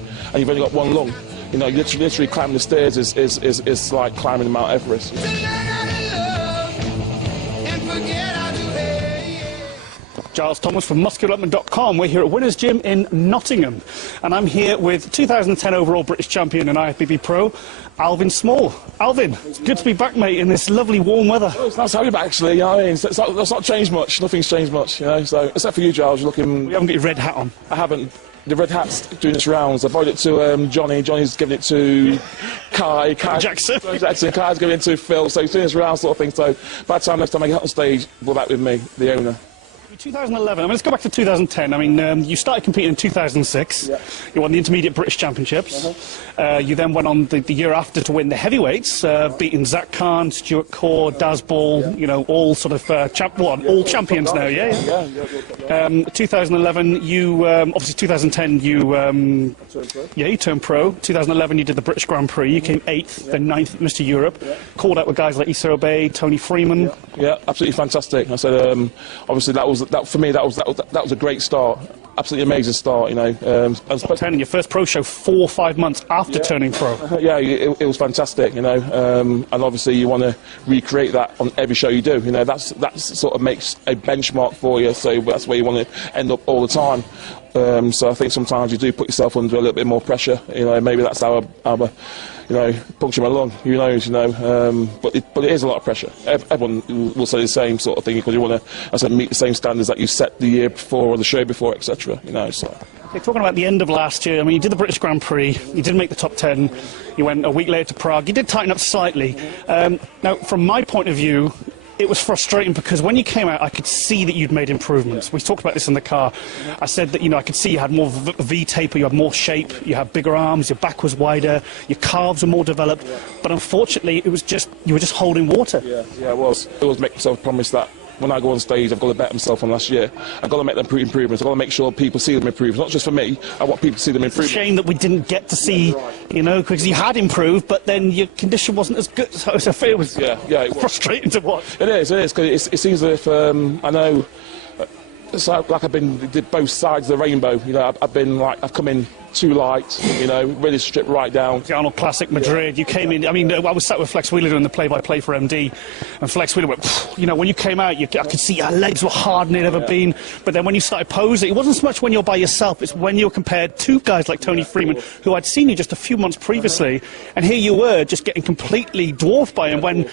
and you've only got one lung. You know, literally climbing the stairs is like climbing Mount Everest. Giles Thomas from muscledevelopment.com. We're here at Winners Gym in Nottingham, and I'm here with 2010 overall British champion and IFBB pro, Alvin Small. Alvin, it's good to be back, mate, in this lovely warm weather. Oh, it's nice to have you back, actually. You know what I mean? That's not changed much. Nothing's changed much, you know. So except for you, Giles, you're looking. You haven't got your red hat on. I haven't. The red hat's doing its rounds. I borrowed it to Johnny. Johnny's giving it to Kai Jackson. Kai's giving it to Phil. So he's doing his rounds, sort of thing. So by the time next time I get on stage, we're back with me, the owner. 2011, I mean, let's go back to 2010. I mean, you started competing in 2006. Yeah. You won the Intermediate British Championships. You then went on the year after to win the heavyweights, beating Zach Khan, Stuart Core, Daz Ball, you know, all sort of all champions now, yeah. 2011, you, obviously 2010, you turned pro. 2011, you did the British Grand Prix. You came 8th, then 9th at Mr. Europe. Called out with guys like Issa Obey, Tony Freeman. Yeah, absolutely fantastic. I said, obviously that was a great start. Absolutely amazing start, you know. Top 10 in your first pro show 4 or 5 months after turning pro. Yeah, it was fantastic, you know. And obviously you want to recreate that on every show you do. You know, that sort of makes a benchmark for you. So that's where you want to end up all the time. So I think sometimes you do put yourself under a little bit more pressure. You know, maybe that's our you know, puncture my lung, who knows, you know, but it is a lot of pressure. Everyone will say the same sort of thing because you want to, as I said, meet the same standards that you set the year before or the show before, etc. You know, so. You're talking about the end of last year. I mean, you did the British Grand Prix, you didn't make the top 10, you went a week later to Prague, you did tighten up slightly. Now, from my point of view, it was frustrating because when you came out, I could see that you'd made improvements. We talked about this in the car. I said that, you know, I could see you had more V-taper, you had more shape, you had bigger arms, your back was wider, your calves were more developed. But unfortunately, it was just, you were just holding water. Yeah, it was. It was make myself promise that when I go on stage, I've got to bet myself on last year. I've got to make them improvements. I've got to make sure people see them improve. Not just for me, I want people to see them improve. It's a shame that we didn't get to see, you know, because you had improved, but then your condition wasn't as good. So it was frustrating to watch. It is, because it seems as if, I know, it's like I've did both sides of the rainbow. You know, I've come in too light, you know, really stripped right down. The Arnold Classic Madrid, you came in, I mean, I was sat with Flex Wheeler doing the play-by-play for MD, and Flex Wheeler went, you know, when you came out, I could see your legs were harder than they'd ever been, but then when you started posing, it wasn't so much when you're by yourself, it's when you're compared to guys like Tony Freeman, who I'd seen you just a few months previously, and here you were just getting completely dwarfed by him when...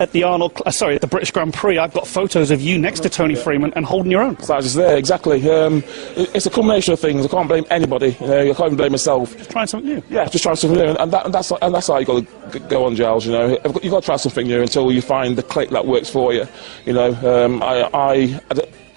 At the British Grand Prix, I've got photos of you next to Tony Freeman and holding your own. So I was there, exactly. It's a combination of things. I can't blame anybody. You know, I can't even blame myself. Just trying something new. Yeah, just trying something new, and that's how you got to go on, Giles. You know, you've got to try something new until you find the click that works for you. You know,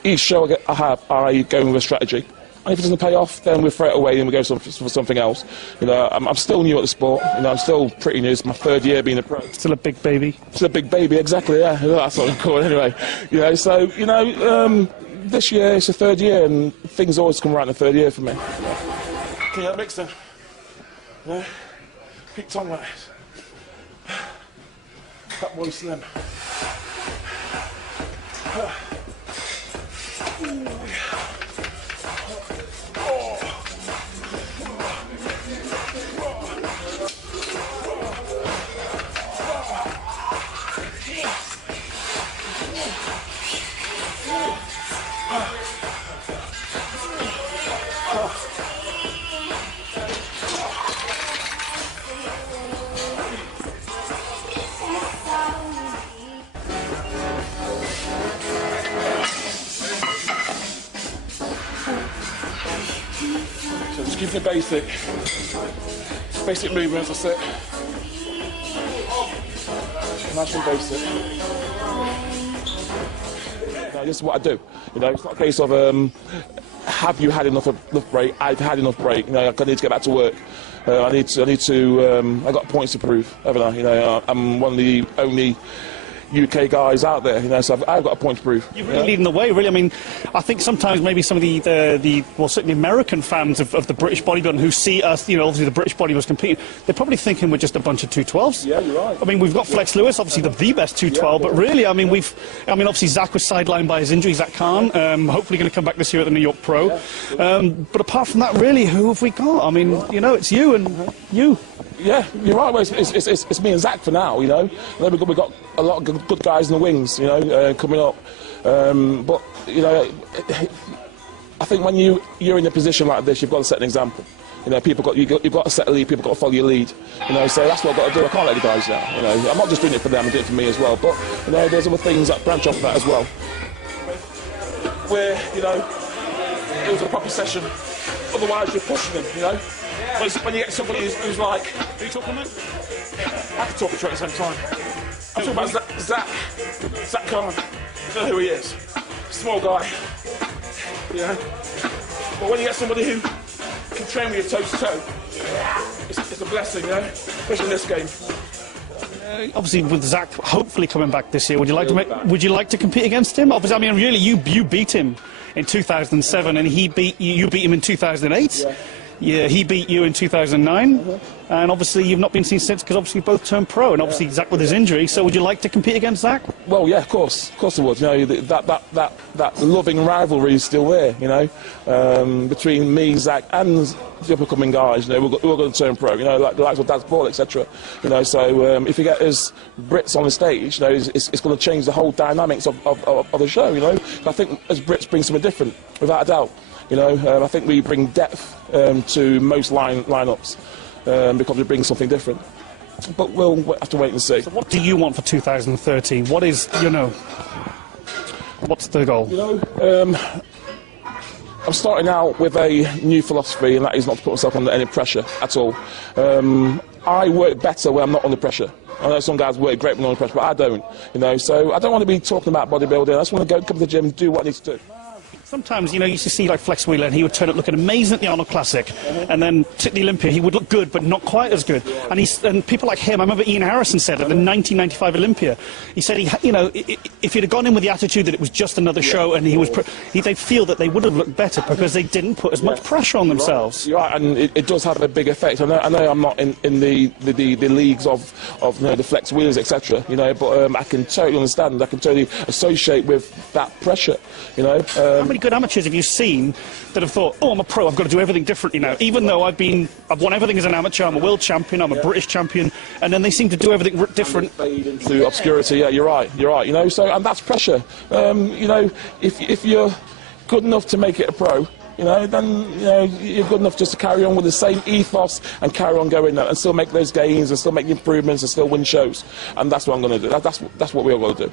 each show I go with a strategy. And if it doesn't pay off, then we throw it away and we go for something else. You know, I'm still new at the sport. You know, I'm still pretty new. It's my 3rd year being a pro. Still a big baby. Still a big baby, exactly. Yeah, that's what I'm called anyway. You know, so you know, this year it's the 3rd year, and things always come right in the 3rd year for me. Can you mix them? Yeah. Keep tongue like this. That boy slim. So just keep the basic movements, that's it. Nice and basic. Now, this is what I do. You know, it's not a case of have you had enough break? I've had enough break. You know, I need to get back to work. I got points to prove, haven't I? You know, I'm one of the only UK guys out there. You know, so I've got a point to prove. You're really leading the way, really. I mean, I think sometimes maybe some of well, certainly American fans of the British bodybuilding who see us, you know, obviously the British bodybuilders competing, they're probably thinking we're just a bunch of 212s. Yeah, you're right. I mean, we've got Flex Lewis, obviously the best 212, but really, I mean, obviously Zach was sidelined by his injury, Zach Khan, hopefully going to come back this year at the New York Pro. But apart from that, really, who have we got? I mean, you know, it's you and you. Yeah, you're right. Well, it's me and Zach for now, you know. And then we've got a lot of good guys in the wings, you know, coming up. But, you know, I think when you're in a position like this, you've got to set an example. You know, you've got to set a lead, people got to follow your lead. You know, so that's what I've got to do. I can't let the guys down. You know, I'm not just doing it for them, I'm doing it for me as well. But, you know, there's other things that branch off that as well. Where, you know, it was a proper session. Otherwise, you're pushing them, you know. When you get somebody who's like... Are you talking about? I can talk to you at the same time. I'm talking about Zach Khan. I don't know who he is. Small guy. You know. But when you get somebody who can train with you toe to toe, it's a blessing, you know, especially in this game. Obviously, with Zach hopefully coming back this year, would you like to compete against him? Obviously, I mean, really, you beat him in 2007, and you beat him in 2008. Yeah. Yeah, he beat you in 2009, and obviously you've not been seen since because obviously you both turned pro, and obviously Zach with his injury. So would you like to compete against Zach? Well, yeah, of course I would. You know, that loving rivalry is still there. You know, between me, Zach, and the up-and-coming guys. You know, we're going to turn pro. You know, like the likes of Dad's Ball, etc. You know, so if you get us Brits on the stage, you know, it's going to change the whole dynamics of the show. You know, I think as Brits bring something different, without a doubt. You know, I think we bring depth to most lineups because we bring something different. But we'll have to wait and see. So what do you want for 2013? What is, you know, what's the goal? You know, I'm starting out with a new philosophy, and that is not to put myself under any pressure at all. I work better when I'm not under pressure. I know some guys work great when under pressure, but I don't. You know, so I don't want to be talking about bodybuilding. I just want to come to the gym and do what I need to do. Sometimes, you know, you used to see like Flex Wheeler, and he would turn up looking amazing at the Arnold Classic, and then to the Olympia, he would look good, but not quite as good. And people like him, I remember Ian Harrison said at the 1995 Olympia, he said, you know, if he'd have gone in with the attitude that it was just another show, and they feel that they would have looked better because they didn't put as much pressure on themselves. You're right, and it does have a big effect. I know I'm not in the leagues of you know, the Flex Wheelers, etc. You know, but I can totally understand. I can totally associate with that pressure. You know. How many good amateurs have you seen that have thought, oh, I'm a pro, I've got to do everything differently now, even though I've won everything as an amateur, I'm a world champion, I'm a British champion, and then they seem to do everything different. Fade into obscurity. Yeah, you're right. You know, so and that's pressure. You know, if you're good enough to make it a pro, you know, then you know you're good enough just to carry on with the same ethos and carry on going there and still make those gains and still make improvements and still win shows. And that's what I'm going to do. That's what we're going to do.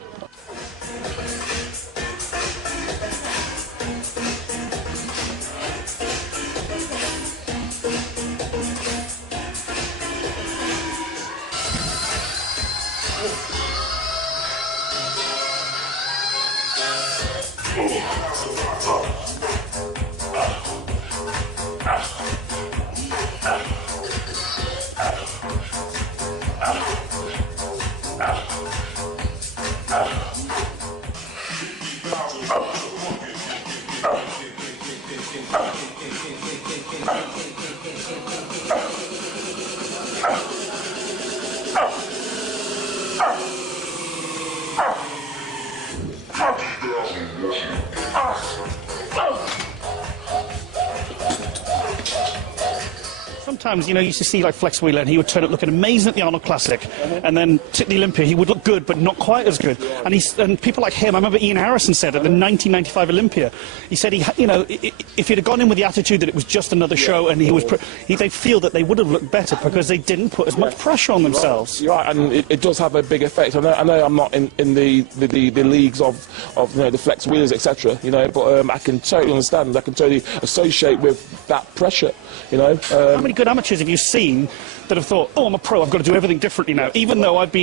Sometimes, you know, you used to see like Flex Wheeler, and he would turn up looking amazing at the Arnold Classic, and then to the Olympia, he would look good, but not quite as good. And people like him, I remember Ian Harrison said at the 1995 Olympia, he said, you know, if he'd have gone in with the attitude that it was just another show, and they feel that they would have looked better because they didn't put as much pressure on themselves. You're right, and it does have a big effect. I know I'm not in the leagues of you know, the Flex Wheelers, etc. You know, but I can totally understand. I can totally associate with that pressure. You know. How many good amateurs have you seen that have thought, oh, I'm a pro, I've got to do everything differently now, even though I've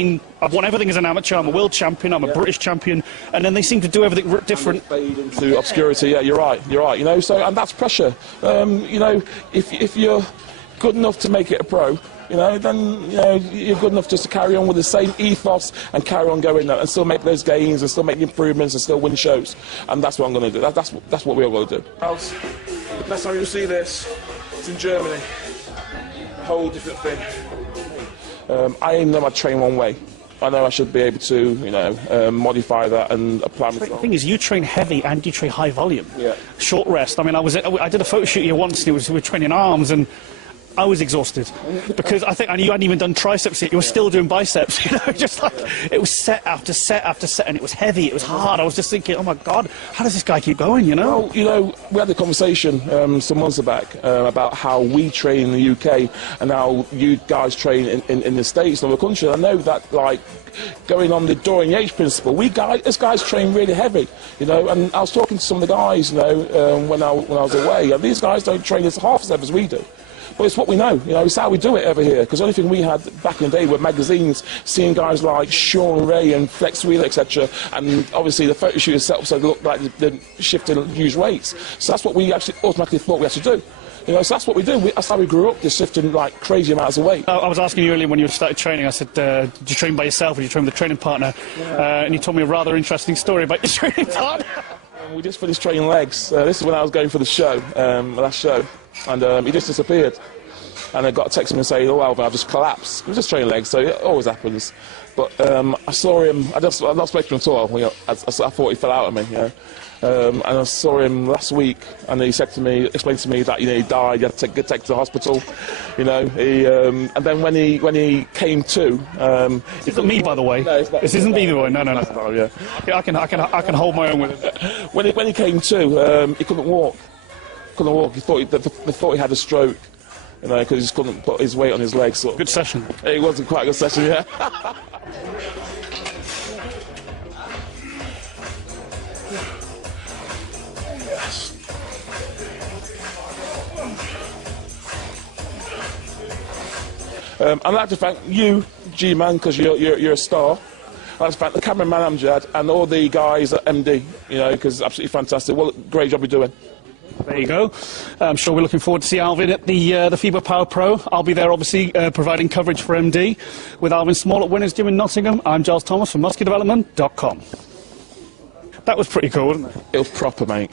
won everything as an amateur, I'm a world champion, I'm a British champion, and then they seem to do everything different. Fade into obscurity. Yeah, you're right. You know, so and that's pressure. You know, if you're good enough to make it a pro, you know, then, you know, you're good enough just to carry on with the same ethos and carry on going there and still make those gains and still make the improvements and still win shows. And that's what I'm going to do. That's what we're going to do. Next time you'll see this, it's in Germany. A whole different thing. I know I train one way. I know I should be able to, you know, modify that and apply myself. The thing is, you train heavy and you train high volume. Yeah. Short rest. I mean, I did a photo shoot here once, and we were training arms, and I was exhausted because I think, and you hadn't even done triceps yet. You were still doing biceps, you know, just like it was set after set after set, and it was heavy, it was hard. I was just thinking, oh my God, how does this guy keep going? You know? Well, you know, we had a conversation some months back about how we train in the UK and how you guys train in the States and other countries. I know that, like, going on the Dorian Yates principle, this guys train really heavy, you know. And I was talking to some of the guys, you know, when I was away, and these guys don't train as half as heavy as we do. But it's what we know, you know, it's how we do it over here. Because the only thing we had back in the day were magazines, seeing guys like Sean Ray and Flex Wheeler, etc. And obviously the photo shoot itself, so it looked like they're shifting huge weights. So that's what we actually automatically thought we had to do. You know, so that's what we do. That's how we grew up, just shifting like crazy amounts of weight. I was asking you earlier when you started training, I said, did you train by yourself or did you train with a training partner? Yeah. And you told me a rather interesting story about your training partner. We just finished training legs. This is when I was going for the show, my last show. And he just disappeared. And I got a text him and say, oh, Alvin, I've just collapsed. He was just training legs, so it always happens. But I saw him, I'm not expecting him at all. You know, I thought he fell out of me, you know. And I saw him last week, and he said to me, explained to me that, you know, he died, he had to get taken to the hospital, you know. And then when he came to, this isn't me, by the way. No, this isn't me, by the way. No. Yeah. Yeah, I can hold my own with it. When he came to, he couldn't walk. Couldn't walk. They thought he had a stroke. You know, because he just couldn't put his weight on his legs. So. Good session. It wasn't quite a good session, yeah. I'd like to thank you, G-Man, because you're a star. I'd like to thank the cameraman Amjad and all the guys at MD, you know, because it's absolutely fantastic. What a great job you're doing. There you go. I'm sure we're looking forward to see Alvin at the FIBA Power Pro. I'll be there, obviously, providing coverage for MD with Alvin Small at Winners Gym in Nottingham. I'm Giles Thomas from muscledevelopment.com. That was pretty cool, wasn't it? It was proper, mate.